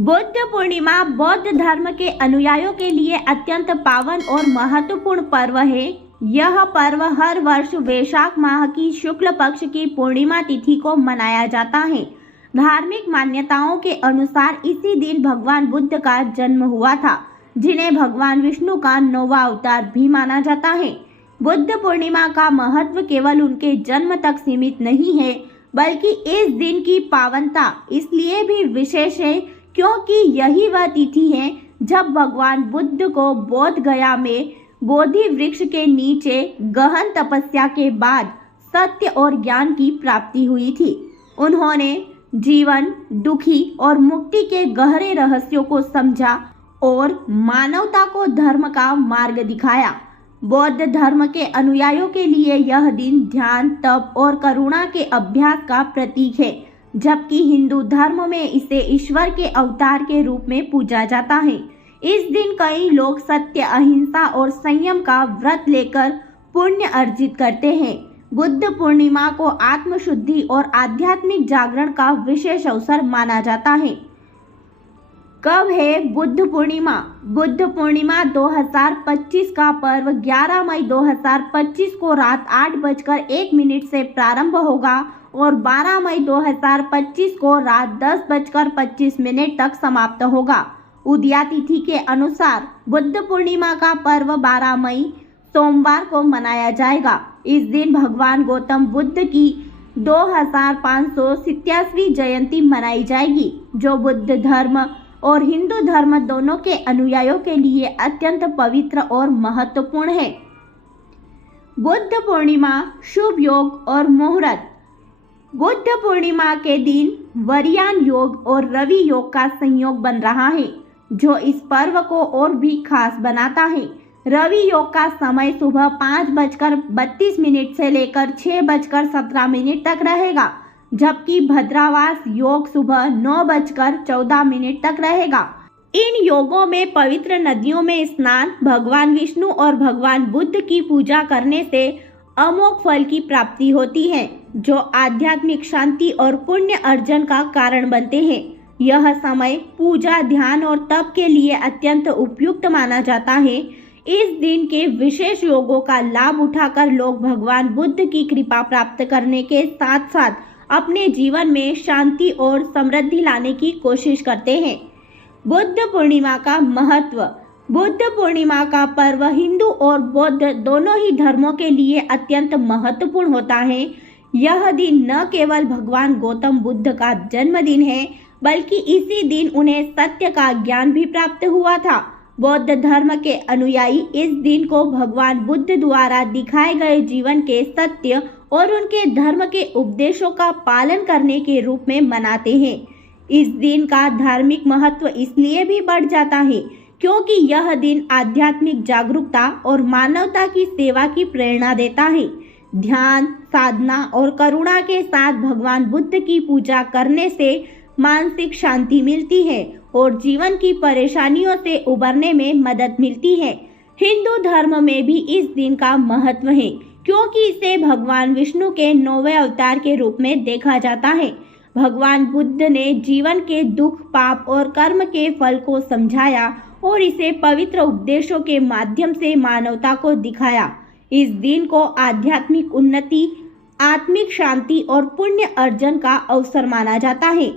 बुद्ध पूर्णिमा बौद्ध धर्म के अनुयायियों के लिए अत्यंत पावन और महत्वपूर्ण पर्व है। यह पर्व हर वर्ष वैशाख माह की शुक्ल पक्ष की पूर्णिमा तिथि को मनाया जाता है। धार्मिक मान्यताओं के अनुसार इसी दिन भगवान बुद्ध का जन्म हुआ था, जिन्हें भगवान विष्णु का 9वां अवतार भी माना जाता है। बुद्ध पूर्णिमा का महत्व केवल उनके जन्म तक सीमित नहीं है, बल्कि इस दिन की पावनता इसलिए भी विशेष है क्योंकि यही वह तिथि है जब भगवान बुद्ध को बोध गया में बोधि वृक्ष के नीचे गहन तपस्या के बाद सत्य और ज्ञान की प्राप्ति हुई थी। उन्होंने जीवन, दुखी और मुक्ति के गहरे रहस्यों को समझा और मानवता को धर्म का मार्ग दिखाया। बौद्ध धर्म के अनुयायियों के लिए यह दिन ध्यान, तप और करुणा के अभ्यास का प्रतीक है, जबकि हिंदू धर्म में इसे ईश्वर के अवतार के रूप में पूजा जाता है। इस दिन कई लोग सत्य, अहिंसा और संयम का व्रत लेकर पुण्य अर्जित करते हैं। बुद्ध पूर्णिमा को आत्मशुद्धि और आध्यात्मिक जागरण का विशेष अवसर माना जाता है। कब है बुद्ध पूर्णिमा? बुद्ध पूर्णिमा 2025 का पर्व 11 मई 2025 को रात 8:01 से प्रारंभ होगा और 12 मई 2025 को रात 10:25 तक समाप्त होगा। उदया तिथि के अनुसार बुद्ध पूर्णिमा का पर्व 12 मई सोमवार को मनाया जाएगा। इस दिन भगवान गौतम बुद्ध की 2587वीं जयंती मनाई जाएगी, जो बुद्ध धर्म और हिंदू धर्म दोनों के अनुयायियों के लिए अत्यंत पवित्र और महत्वपूर्ण है। बुद्ध पूर्णिमा शुभ योग और मुहूर्त। बुद्ध पूर्णिमा के दिन वरियान योग और रवि योग का संयोग बन रहा है, जो इस पर्व को और भी खास बनाता है। रवि योग का समय सुबह 5:32 से लेकर 6:17 तक रहेगा, जबकि भद्रावास योग सुबह 9:14 तक रहेगा। इन योगों में पवित्र नदियों में स्नान, भगवान विष्णु और भगवान बुद्ध की पूजा करने से अमोघ फल की प्राप्ति होती है, जो आध्यात्मिक शांति और पुण्य अर्जन का कारण बनते हैं। यह समय पूजा, ध्यान और तप के लिए अत्यंत उपयुक्त माना जाता है। इस दिन के विशेष योगों का लाभ उठाकर लोग भगवान बुद्ध की कृपा प्राप्त करने के साथ साथ अपने जीवन में शांति और समृद्धि लाने की कोशिश करते हैं। बुद्ध पूर्णिमा का महत्व। बुद्ध पूर्णिमा का पर्व हिंदू और बौद्ध दोनों ही धर्मों के लिए अत्यंत महत्वपूर्ण होता है। यह दिन न केवल भगवान गौतम बुद्ध का जन्मदिन है, बल्कि इसी दिन उन्हें सत्य का ज्ञान भी प्राप्त हुआ था। बौद्ध धर्म के अनुयायी इस दिन को भगवान बुद्ध द्वारा दिखाए गए जीवन के सत्य और उनके धर्म के उपदेशों का पालन करने के रूप में मनाते हैं। इस दिन का धार्मिक महत्व इसलिए भी बढ़ जाता है क्योंकि यह दिन आध्यात्मिक जागरूकता और मानवता की सेवा की प्रेरणा देता है। ध्यान, साधना और करुणा के साथ भगवान बुद्ध की पूजा करने से मानसिक शांति मिलती है और जीवन की परेशानियों से उबरने में मदद मिलती है। हिंदू धर्म में भी इस दिन का महत्व है क्योंकि इसे भगवान विष्णु के 9वें अवतार के रूप में देखा जाता है। भगवान बुद्ध ने जीवन के दुख, पाप और कर्म के फल को समझाया और इसे पवित्र उपदेशों के माध्यम से मानवता को दिखाया। इस दिन को आध्यात्मिक उन्नति, आत्मिक शांति और पुण्य अर्जन का अवसर माना जाता है।